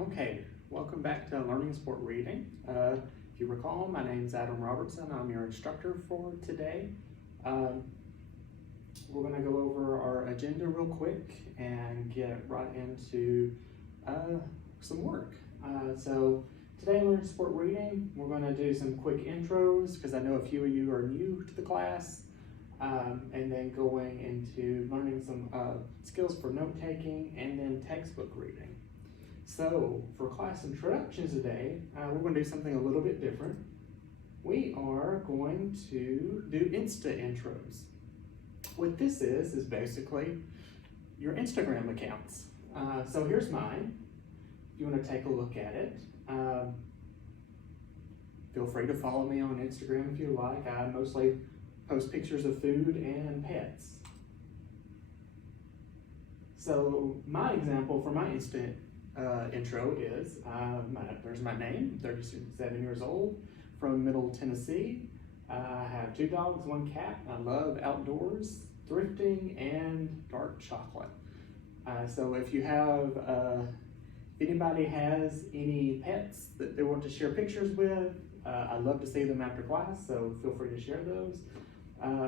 Okay, welcome back to Learning Sport Reading. If you recall, my name is Adam Robertson. I'm your instructor for today. We're going to go over our agenda real quick and get right into some work. So today in Learning Sport Reading, we're going to do some quick intros because I know a few of you are new to the class, and then going into learning some skills for note-taking and then textbook reading. So for class introductions today, we're going to do something a little bit different. We are going to do Insta intros. What this is basically your Instagram accounts. So here's mine. If you want to take a look at it, feel free to follow me on Instagram if you like. I mostly post pictures of food and pets. So my example for my Insta intro is, there's my name, 37 years old, from Middle Tennessee. I have 2 dogs, 1 cat. I love outdoors, thrifting, and dark chocolate. So if you have, if anybody has any pets that they want to share pictures with, I'd love to see them after class, so feel free to share those.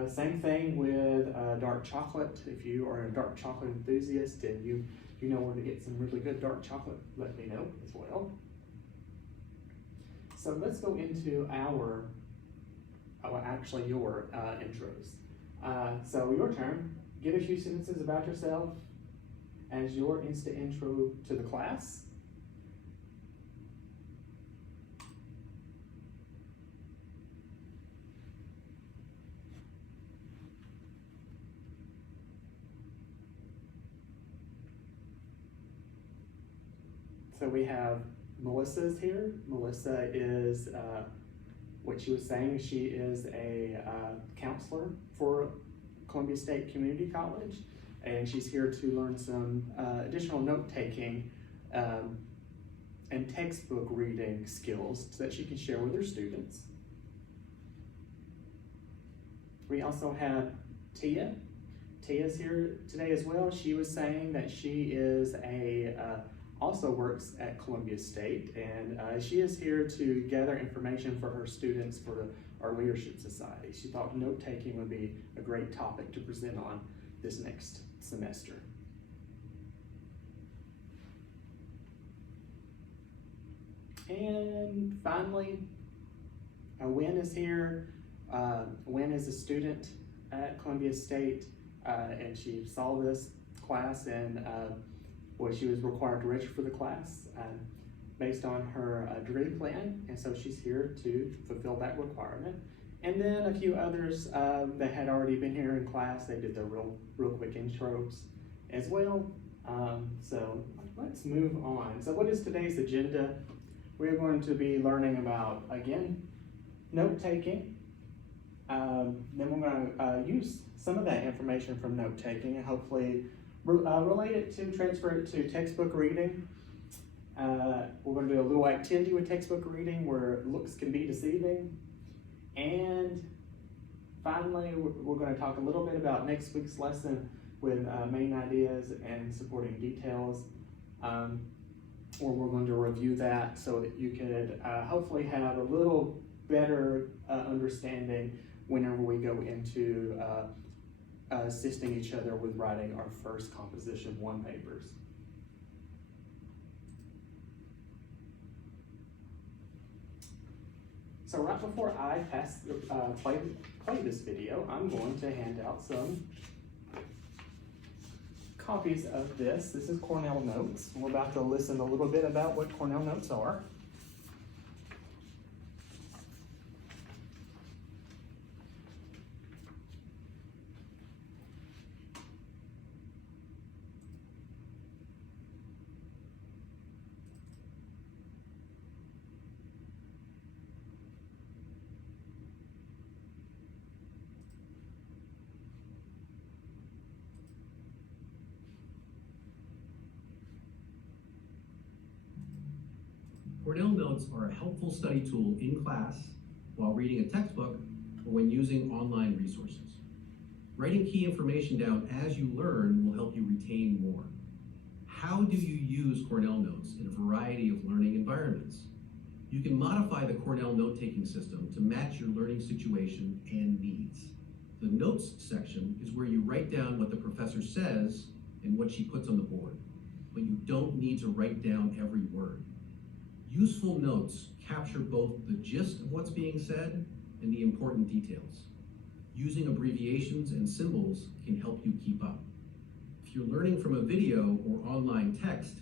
Same thing with dark chocolate. If you are a dark chocolate enthusiast and you know where to get some really good dark chocolate, let me know as well. So let's go into your intros. So your turn. Give a few sentences about yourself as your Insta intro to the class. So we have Melissa's here. Melissa is, what she was saying, she is a counselor for Columbia State Community College, and she's here to learn some additional note-taking and textbook reading skills that she can share with her students. We also have Tia. Tia's here today as well. She was saying that she is also works at Columbia State, and she is here to gather information for her students for our Leadership Society. She thought note-taking would be a great topic to present on this next semester. And finally, Wynn is here. Wynn is a student at Columbia State, and she saw this class and she was required to register for the class based on her degree plan, and so she's here to fulfill that requirement. And then a few others that had already been here in class, they did their real quick intros as well. So let's move on. So what is today's agenda? We're going to be learning about, again, note-taking. Then we're going to use some of that information from note-taking and hopefully relate it to, transfer it to textbook reading. We're going to do a little activity with textbook reading where looks can be deceiving. And finally, we're going to talk a little bit about next week's lesson with main ideas and supporting details, where we're going to review that so that you could hopefully have a little better understanding whenever we go into assisting each other with writing our first Composition 1 papers. So right before I play this video, I'm going to hand out some copies of this. This is Cornell Notes. We're about to listen a little bit about what Cornell Notes are. Cornell Notes are a helpful study tool in class, while reading a textbook, or when using online resources. Writing key information down as you learn will help you retain more. How do you use Cornell Notes in a variety of learning environments? You can modify the Cornell note-taking system to match your learning situation and needs. The Notes section is where you write down what the professor says and what she puts on the board, but you don't need to write down every word. Useful notes capture both the gist of what's being said and the important details. Using abbreviations and symbols can help you keep up. If you're learning from a video or online text,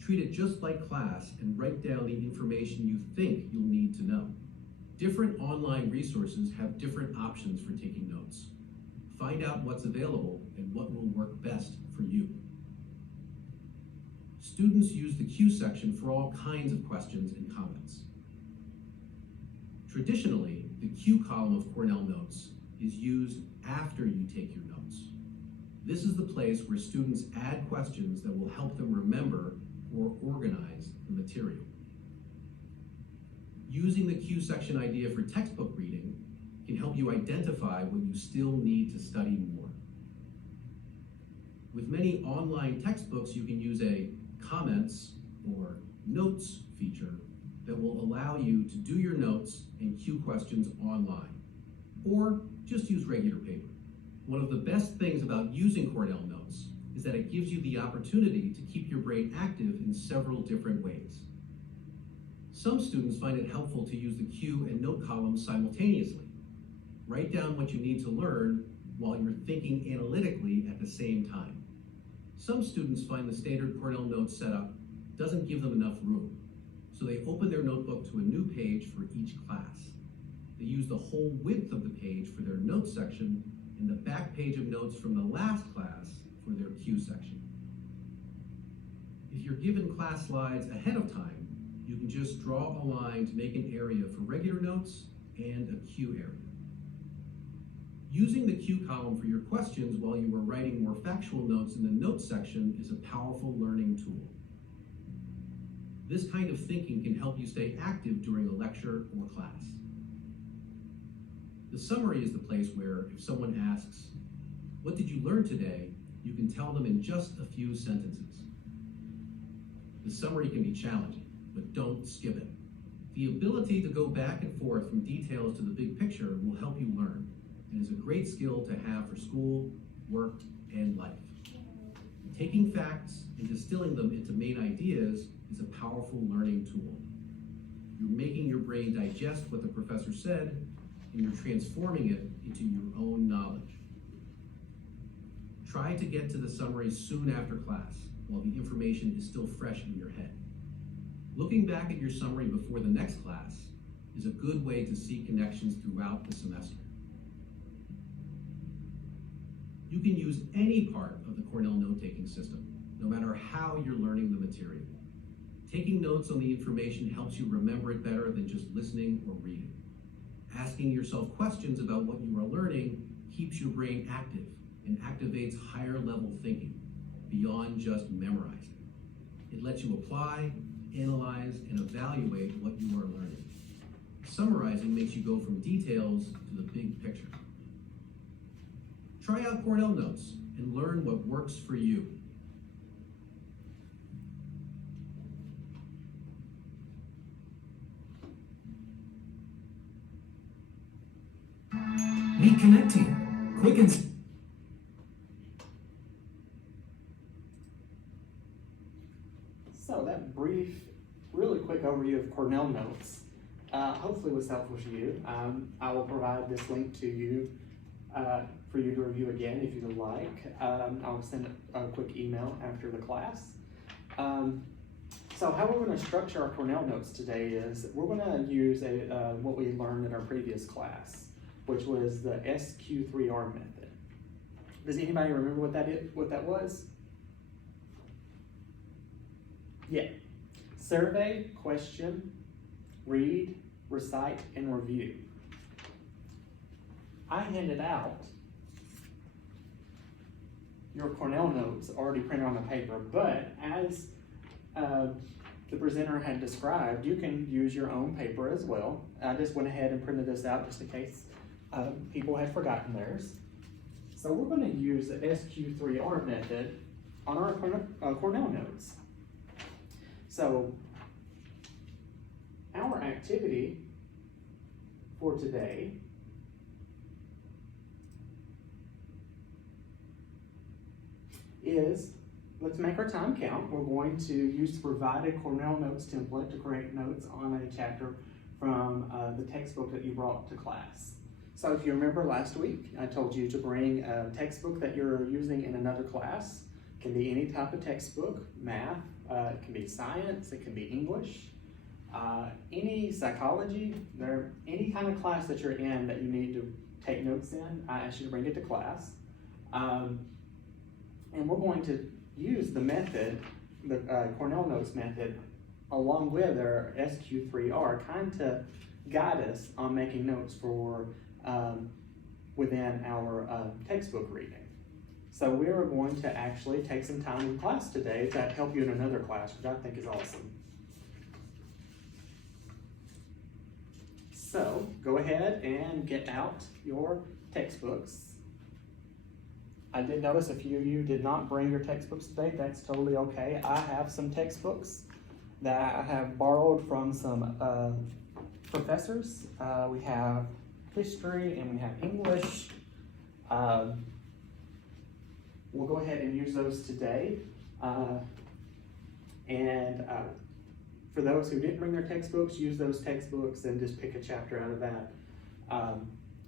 treat it just like class and write down the information you think you'll need to know. Different online resources have different options for taking notes. Find out what's available and what will work best for you. Students use the Q section for all kinds of questions and comments. Traditionally, the Q column of Cornell Notes is used after you take your notes. This is the place where students add questions that will help them remember or organize the material. Using the Q section idea for textbook reading can help you identify what you still need to study more. With many online textbooks, you can use a comments or notes feature that will allow you to do your notes and Q questions online, or just use regular paper. One of the best things about using Cornell Notes is that it gives you the opportunity to keep your brain active in several different ways. Some students find it helpful to use the Q and note columns simultaneously. Write down what you need to learn while you're thinking analytically at the same time. Some students find the standard Cornell Notes setup doesn't give them enough room, so they open their notebook to a new page for each class. They use the whole width of the page for their notes section and the back page of notes from the last class for their Q section. If you're given class slides ahead of time, you can just draw a line to make an area for regular notes and a Q area. Using the Q column for your questions while you are writing more factual notes in the notes section is a powerful learning tool. This kind of thinking can help you stay active during a lecture or class. The summary is the place where, if someone asks, "What did you learn today?" you can tell them in just a few sentences. The summary can be challenging, but don't skip it. The ability to go back and forth from details to the big picture will help you learn, and is a great skill to have for school, work, and life. Taking facts and distilling them into main ideas is a powerful learning tool. You're making your brain digest what the professor said, and you're transforming it into your own knowledge. Try to get to the summary soon after class, while the information is still fresh in your head. Looking back at your summary before the next class is a good way to see connections throughout the semester. You can use any part of the Cornell note-taking system, no matter how you're learning the material. Taking notes on the information helps you remember it better than just listening or reading. Asking yourself questions about what you are learning keeps your brain active and activates higher level thinking beyond just memorizing. It lets you apply, analyze, and evaluate what you are learning. Summarizing makes you go from details to the big picture. Try out Cornell Notes and learn what works for you. Meet connecting. Quick and So that brief, really quick overview of Cornell Notes hopefully was helpful to you. I will provide this link to you for you to review again if you would like. I'll send a quick email after the class. So how we're going to structure our Cornell Notes today is we're going to use what we learned in our previous class, which was the SQ3R method. Does anybody remember what that was? Yeah. Survey, question, read, recite, and review. I handed out your Cornell Notes already printed on the paper, but as the presenter had described, you can use your own paper as well. I just went ahead and printed this out just in case people had forgotten theirs. So we're going to use the SQ3R method on our Cornell notes. So our activity for today is, let's make our time count. We're going to use the provided Cornell Notes template to create notes on a chapter from the textbook that you brought to class. So if you remember last week, I told you to bring a textbook that you're using in another class. It can be any type of textbook, math, it can be science, it can be English, any psychology, any kind of class that you're in that you need to take notes in, I ask you to bring it to class. And we're going to use the method, the Cornell Notes method, along with our SQ3R, kind of guide us on making notes for within our textbook reading. So we are going to actually take some time in class today to help you in another class, which I think is awesome. So go ahead and get out your textbooks. I did notice a few of you did not bring your textbooks today. That's totally okay. I have some textbooks that I have borrowed from some professors. We have history and we have English. We'll go ahead and use those today. For those who didn't bring their textbooks, use those textbooks and just pick a chapter out of that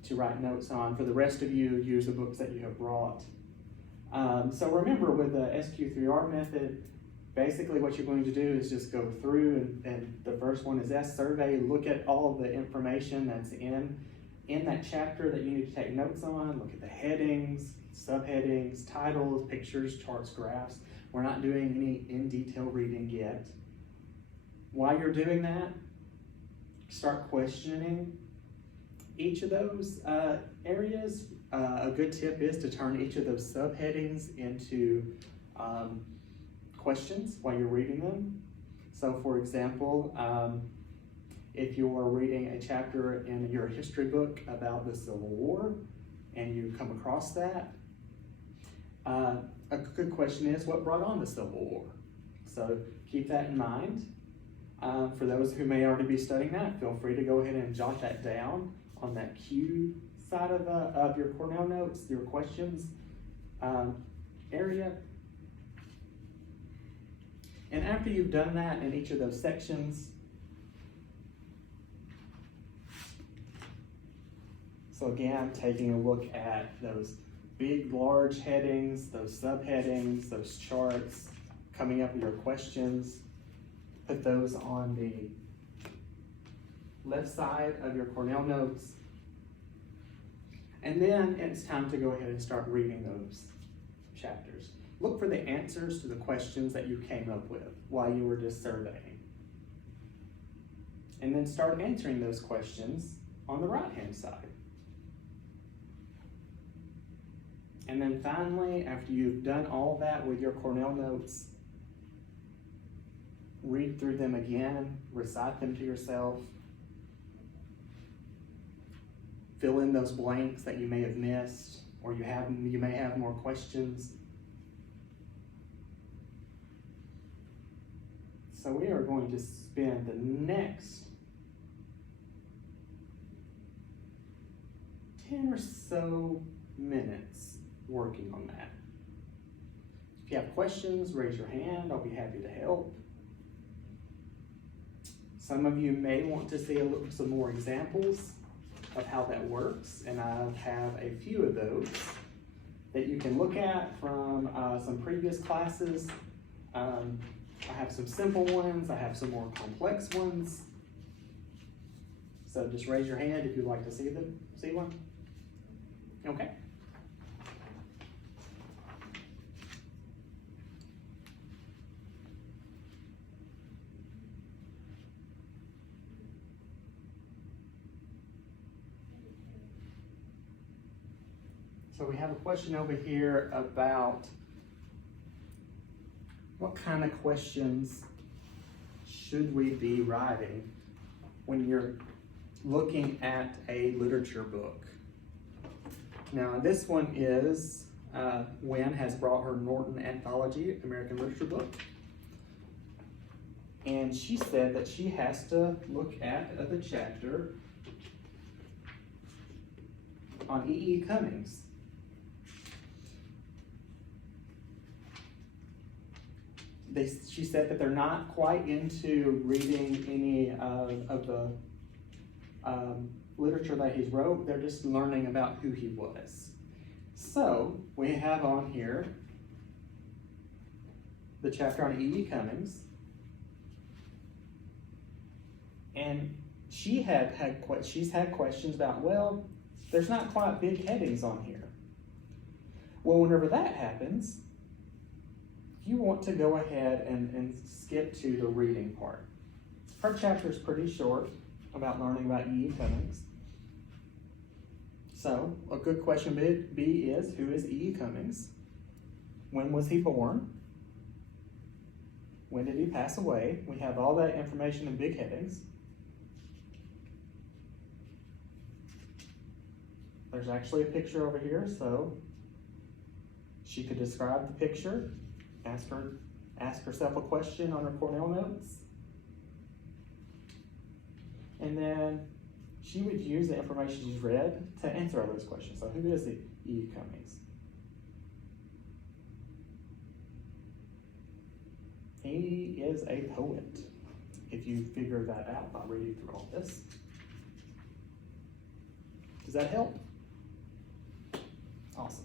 to write notes on. For the rest of you, use the books that you have brought. So remember, with the SQ3R method, basically what you're going to do is just go through, and the first one is S, survey, look at all of the information that's in that chapter that you need to take notes on, look at the headings, subheadings, titles, pictures, charts, graphs. We're not doing any in-detail reading yet. While you're doing that, start questioning each of those areas. A good tip is to turn each of those subheadings into questions while you're reading them. So for example, if you're reading a chapter in your history book about the Civil War and you come across that, a good question is, what brought on the Civil War? So keep that in mind. For those who may already be studying that, feel free to go ahead and jot that down on that Q side of your Cornell notes, your questions area. And after you've done that in each of those sections, so again, taking a look at those big, large headings, those subheadings, those charts, coming up with your questions, put those on the left side of your Cornell notes. And then it's time to go ahead and start reading those chapters. Look for the answers to the questions that you came up with while you were just surveying. And then start answering those questions on the right-hand side. And then finally, after you've done all that with your Cornell notes, read through them again, recite them to yourself, fill in those blanks that you may have missed, or you may have more questions. So we are going to spend the next 10 or so minutes working on that. If you have questions, raise your hand. I'll be happy to help. Some of you may want to see some more examples of how that works, and I have a few of those that you can look at from some previous classes. I have some simple ones, I have some more complex ones. So just raise your hand if you'd like to see one. Okay. So we have a question over here about what kind of questions should we be writing when you're looking at a literature book. Now this one is Wynn has brought her Norton Anthology American Literature book. And she said that she has to look at the chapter on E.E. Cummings. She said that they're not quite into reading any of the literature that he's wrote. They're just learning about who he was. So we have on here the chapter on E.E. Cummings. And she's had questions about, well, there's not quite big headings on here. Well, whenever that happens, you want to go ahead and skip to the reading part. Her chapter is pretty short about learning about E.E. Cummings. So, a good question B is, who is E.E. Cummings? When was he born? When did he pass away? We have all that information in big headings. There's actually a picture over here, so she could describe the picture, ask herself a question on her Cornell notes, and then she would use the information she's read to answer all those questions. So who is E.E. Cummings? He is a poet, if you figure that out by reading through all this. Does that help? Awesome.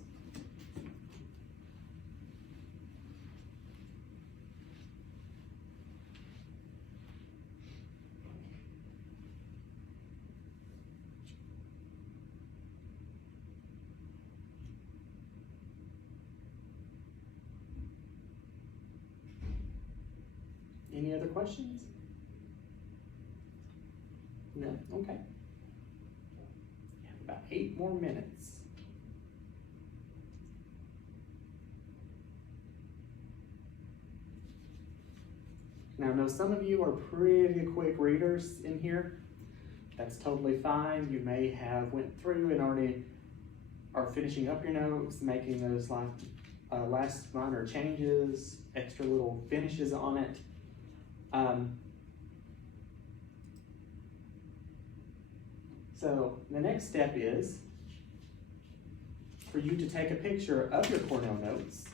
Any other questions? No? Okay. We have about 8 more minutes. Now, I know some of you are pretty quick readers in here. That's totally fine. You may have went through and already are finishing up your notes, making those last minor changes, extra little finishes on it. So the next step is for you to take a picture of your Cornell notes.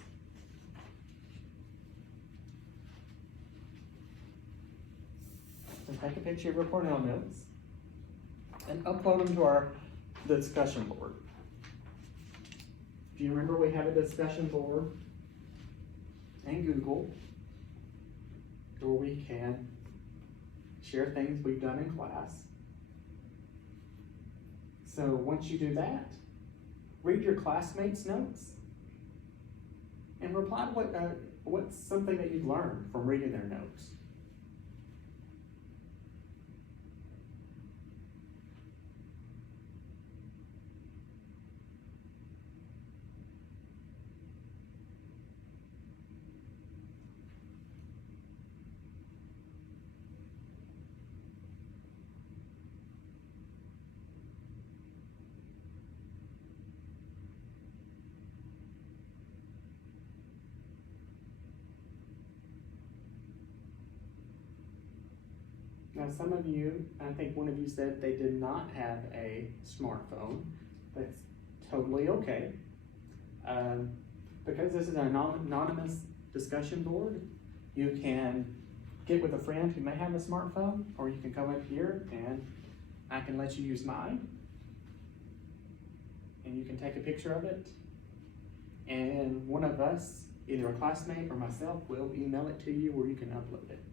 And take a picture of your Cornell notes and upload them to the discussion board. If you remember, we have a discussion board in Google where we can share things we've done in class. So once you do that, read your classmates' notes and reply to what's something that you've learned from reading their notes. Now, some of you, I think one of you said they did not have a smartphone. That's totally okay. Because this is an anonymous discussion board, you can get with a friend who may have a smartphone, or you can come up here and I can let you use mine. And you can take a picture of it. And one of us, either a classmate or myself, will email it to you where you can upload it.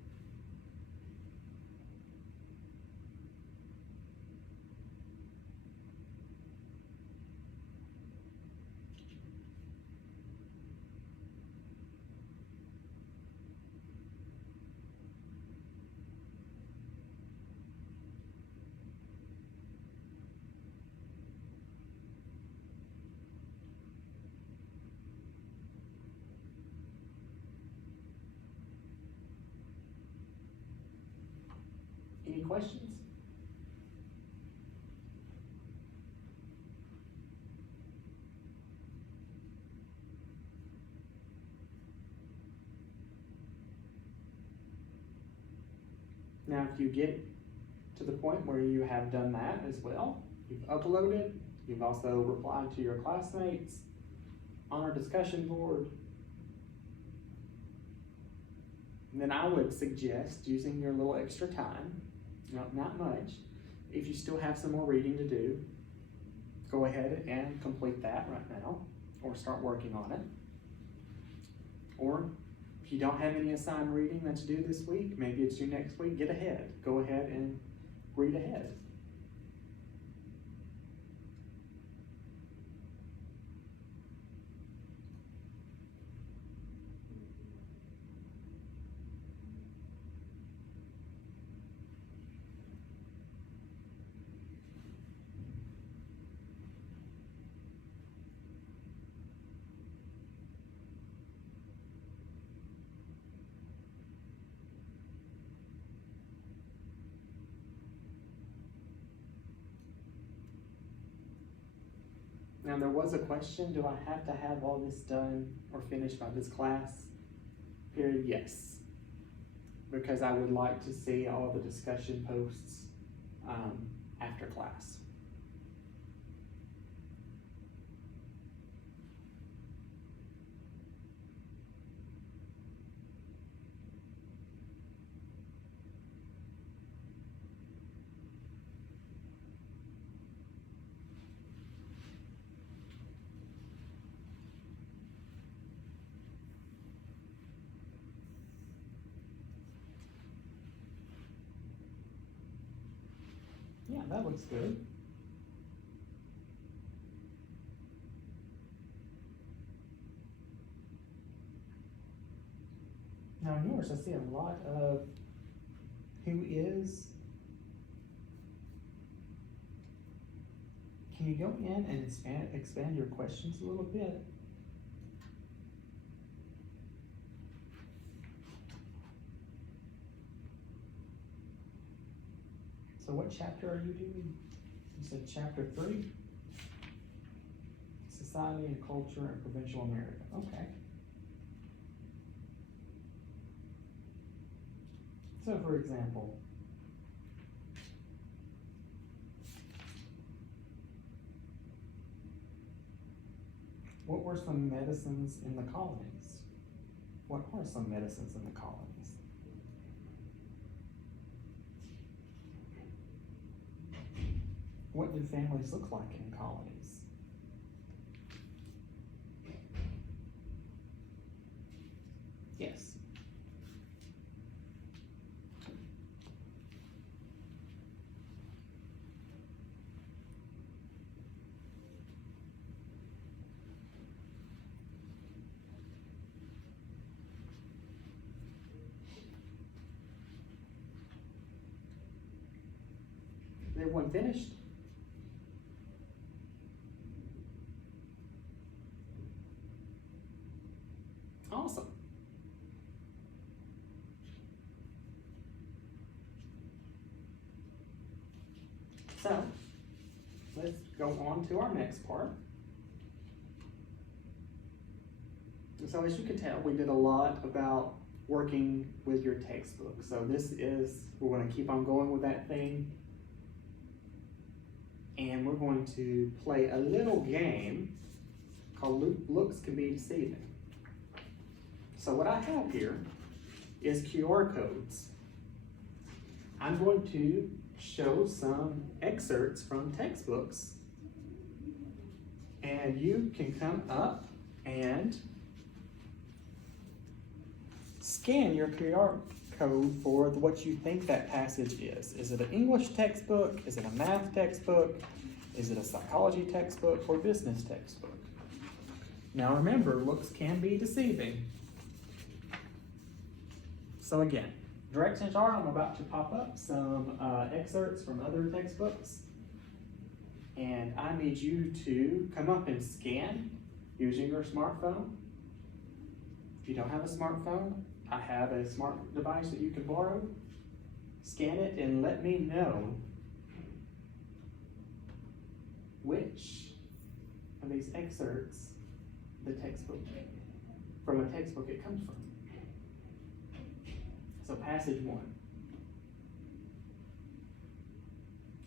Any questions? Now, if you get to the point where you have done that as well, you've uploaded, you've also replied to your classmates on our discussion board, then I would suggest using your little extra time, not much. If you still have some more reading to do, go ahead and complete that right now, or start working on it. Or if you don't have any assigned reading that's due this week, maybe it's due next week, get ahead. Go ahead and read ahead. Now, there was a question, do I have to have all this done or finished by this class period? Yes, because I would like to see all the discussion posts after class. Yeah, that looks good. Now in yours, I see a lot of who is. Can you go in and expand your questions a little bit? So what chapter are you doing? You said chapter 3? Society and Culture in Provincial America. Okay. So for example, what were some medicines in the colonies? What are some medicines in the colonies? What did families look like in colonies? Yes. Is everyone finished? Awesome. So, let's go on to our next part. So as you can tell, we did a lot about working with your textbook. So we're going to keep on going with that theme. And we're going to play a little game called Looks Can Be Deceiving. So what I have here is QR codes. I'm going to show some excerpts from textbooks, and you can come up and scan your QR code for what you think that passage is. Is it an English textbook? Is it a math textbook? Is it a psychology textbook or business textbook? Now remember, looks can be deceiving. So again, directions are, I'm about to pop up some excerpts from other textbooks, and I need you to come up and scan using your smartphone. If you don't have a smartphone, I have a smart device that you can borrow. Scan it and let me know which of these excerpts from a textbook it comes from. So passage 1.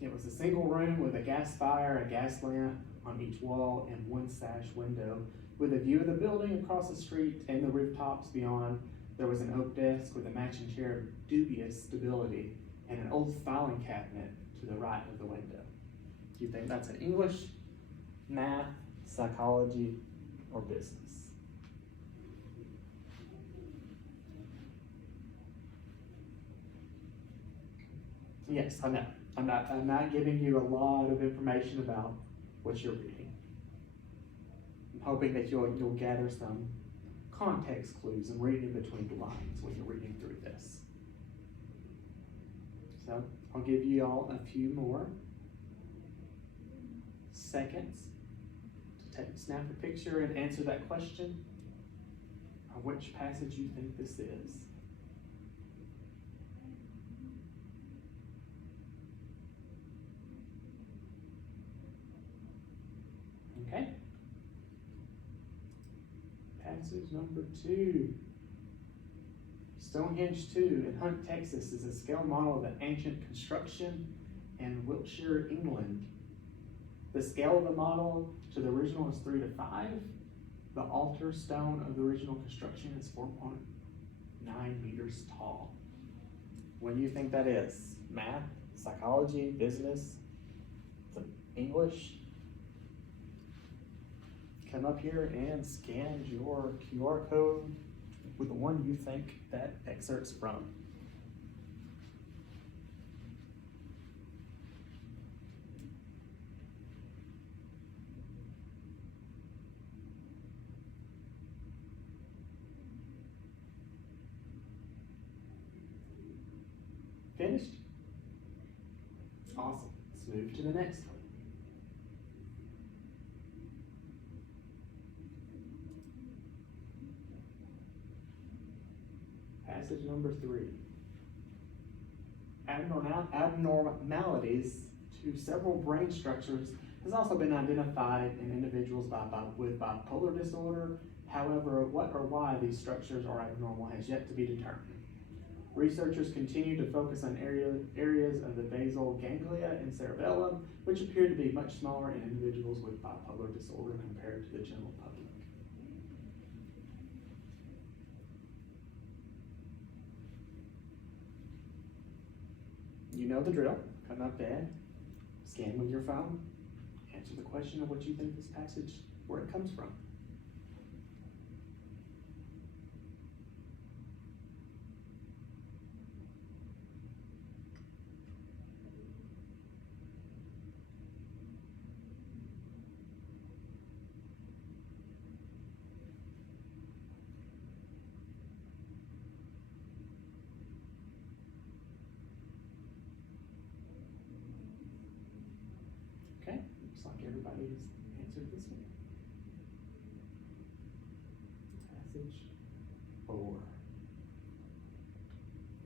It was a single room with a gas fire, a gas lamp on each wall, and one sash window with a view of the building across the street and the rooftops beyond. There was an oak desk with a matching chair of dubious stability and an old filing cabinet to the right of the window. Do you think that's an English, math, psychology, or business? Yes, I know. I'm not giving you a lot of information about what you're reading. I'm hoping that you'll gather some context clues and reading between the lines when you're reading through this. So I'll give you all a few more seconds to snap a picture and answer that question of which passage you think this is. Okay. Passage number 2. Stonehenge 2 in Hunt, Texas is a scale model of an ancient construction in Wiltshire, England. The scale of the model to the original is 3 to 5. The altar stone of the original construction is 4.9 meters tall. What do you think that is? Math, psychology, business, English? Come up here and scan your QR code with the one you think that excerpt's from. Finished? Awesome. Let's move to the next one. Passage number 3. Abnormalities to several brain structures has also been identified in individuals with bipolar disorder. However, what or why these structures are abnormal has yet to be determined. Researchers continue to focus on areas of the basal ganglia and cerebellum, which appear to be much smaller in individuals with bipolar disorder compared to the general public. You know the drill. Come up there, scan with your phone, answer the question of what you think this passage, where it comes from. Okay, looks like everybody has answered this one. Passage 4.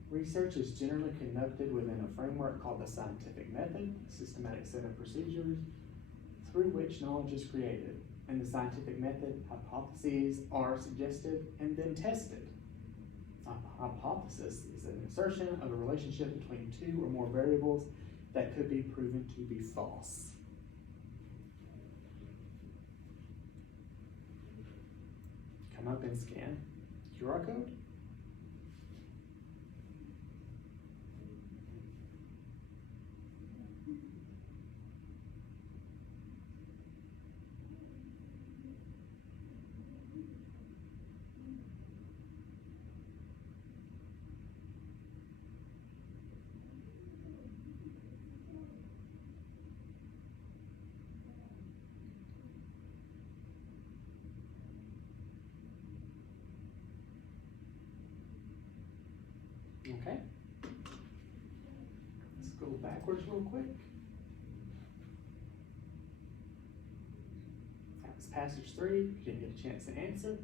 Research is generally conducted within a framework called the scientific method, a systematic set of procedures through which knowledge is created. In the scientific method, hypotheses are suggested and then tested. A hypothesis is an assertion of a relationship between two or more variables that could be proven to be false. Come up and scan QR code. Okay. Let's go backwards real quick. That was passage 3. You didn't get a chance to answer.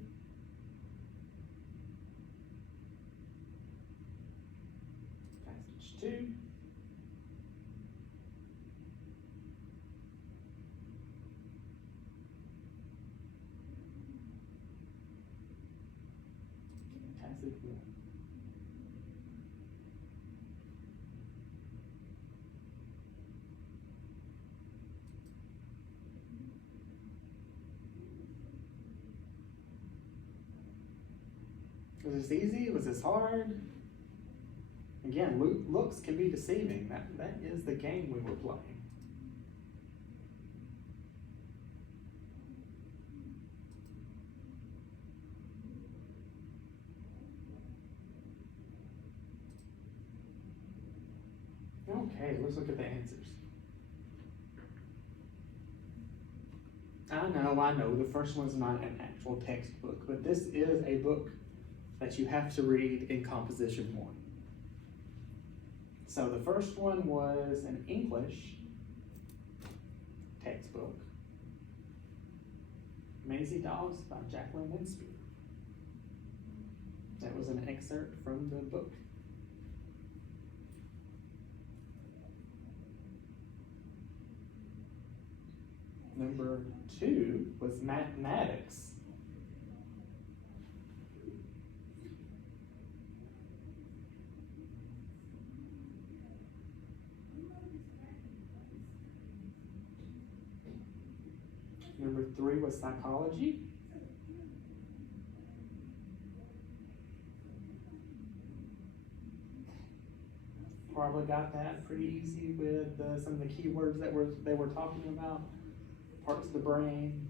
Passage 2. Passage 1. Was this easy? Was this hard? Again, looks can be deceiving. That is the game we were playing. Okay, let's look at the answers. I know, the first one's not an actual textbook, but this is a book that you have to read in Composition 1. So the first one was an English textbook, Maisie Dobbs by Jacqueline Winspear. That was an excerpt from the book. Number 2 was mathematics. Number 3 was psychology. Probably got that pretty easy with some of the keywords that they were talking about. Parts of the brain,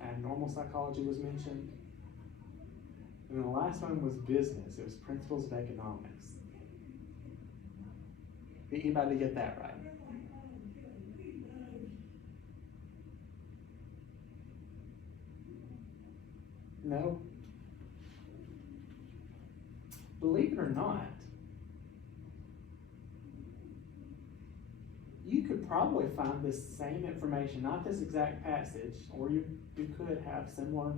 and normal psychology was mentioned. And then the last one was business. It was principles of economics. Did anybody get that right? No? Believe it or not, you could probably find this same information, not this exact passage, or you could have similar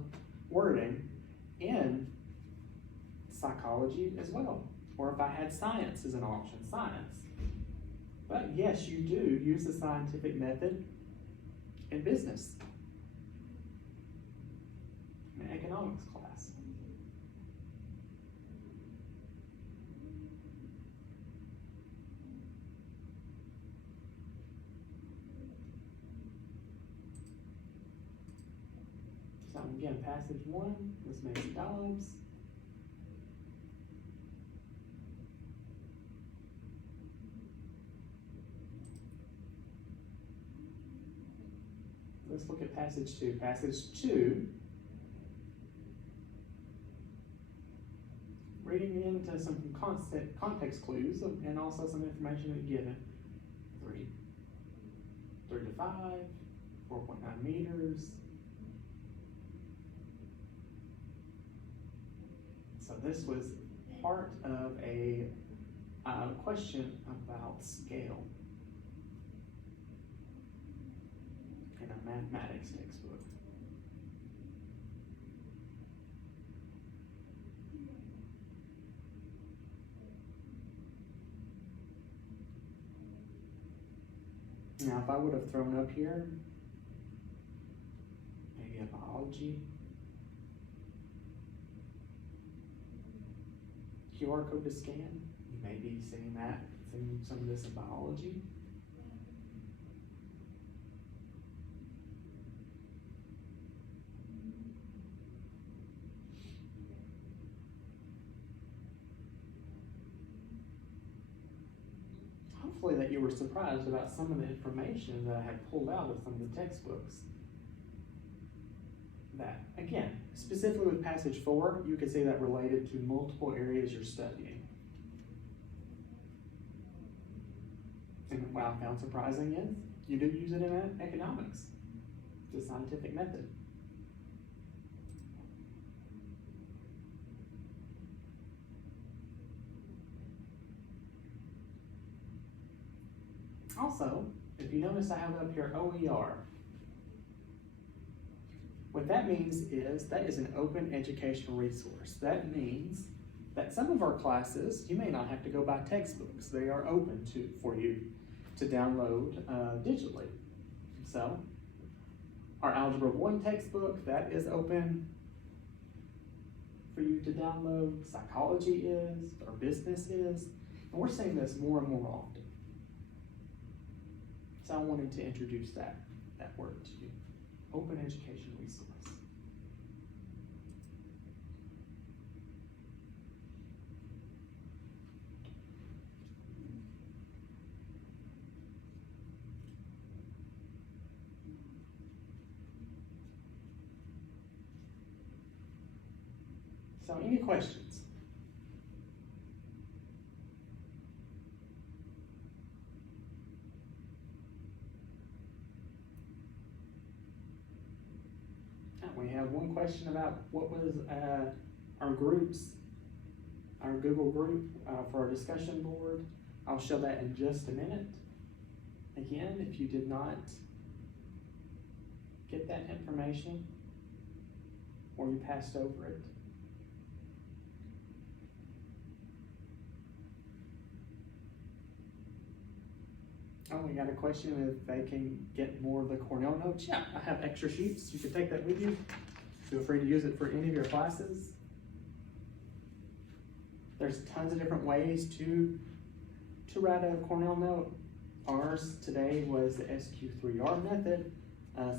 wording in psychology as well. Or if I had science as an option, science. But yes, you do use the scientific method in business, in economics class. So again, passage 1 was Maisie Dobbs. Let's look at passage 2. Passage 2, reading into some context clues and also some information that's given. 3 to 5, 4.9 meters. So this was part of a question about scale in a mathematics textbook. Now, if I would have thrown up here, maybe a biology QR code to scan, you may be seeing that, seeing some of this in biology. Hopefully that you were surprised about some of the information that I had pulled out of some of the textbooks. That, again, specifically with passage 4, you can see that related to multiple areas you're studying. And what I found surprising is, you do use it in economics, the scientific method. Also, if you notice I have up here OER. What that means is that is an open educational resource. That means that some of our classes, you may not have to go buy textbooks. They are open for you to download digitally. So, our Algebra 1 textbook, that is open for you to download. Psychology is, or business is, and we're seeing this more and more often. So I wanted to introduce that word to you. Open education resource. So any questions? We have one question about what was our groups, our Google group for our discussion board. I'll show that in just a minute. Again, if you did not get that information or you passed over it, oh, we got a question if they can get more of the Cornell notes. Yeah, I have extra sheets. You can take that with you. Feel free to use it for any of your classes. There's tons of different ways to write a Cornell note. Ours today was the SQ3R method.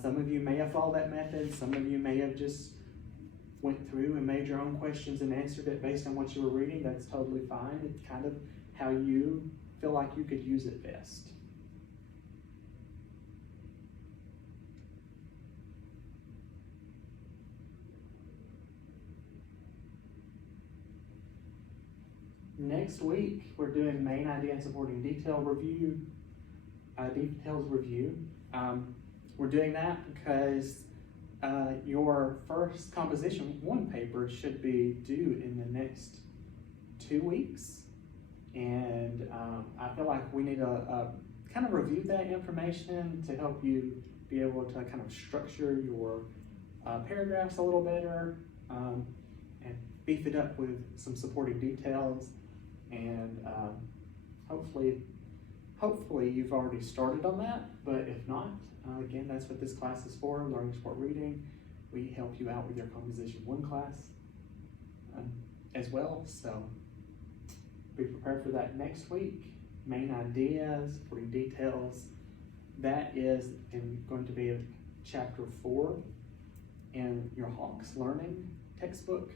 Some of you may have followed that method. Some of you may have just went through and made your own questions and answered it based on what you were reading. That's totally fine. It's kind of how you feel like you could use it best. Next week, we're doing main idea and supporting details review. We're doing that because your first composition 1 paper should be due in the next 2 weeks. And I feel like we need to kind of review that information to help you be able to kind of structure your paragraphs a little better and beef it up with some supporting details. And hopefully you've already started on that, but if not, again, that's what this class is for, Learning Sport Reading. We help you out with your Composition 1 class as well, so be prepared for that next week. Main ideas, supporting details, that is going to be chapter 4 in your Hawks Learning textbook.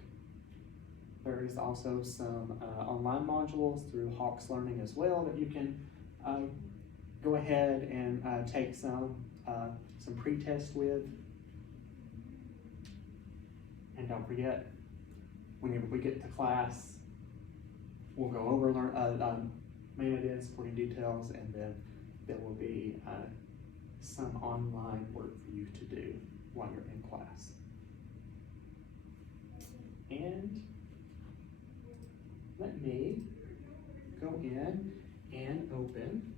There is also some online modules through Hawks Learning as well that you can go ahead and take some pre-test with. And don't forget, whenever we get to class, we'll go over main ideas, supporting details, and then there will be some online work for you to do while you're in class. And let me go in and open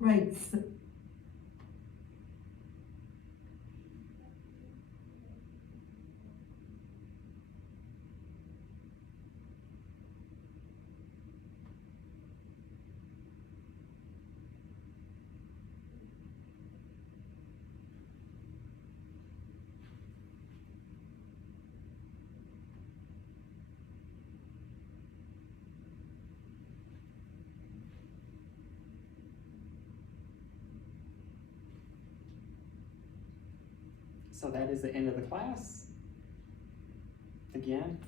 right. So that is the end of the class. Again,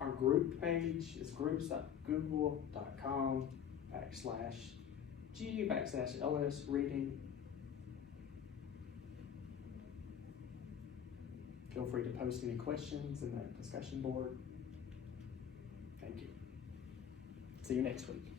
our group page is groups.google.com/G/LS reading. Feel free to post any questions in that discussion board. Thank you. See you next week.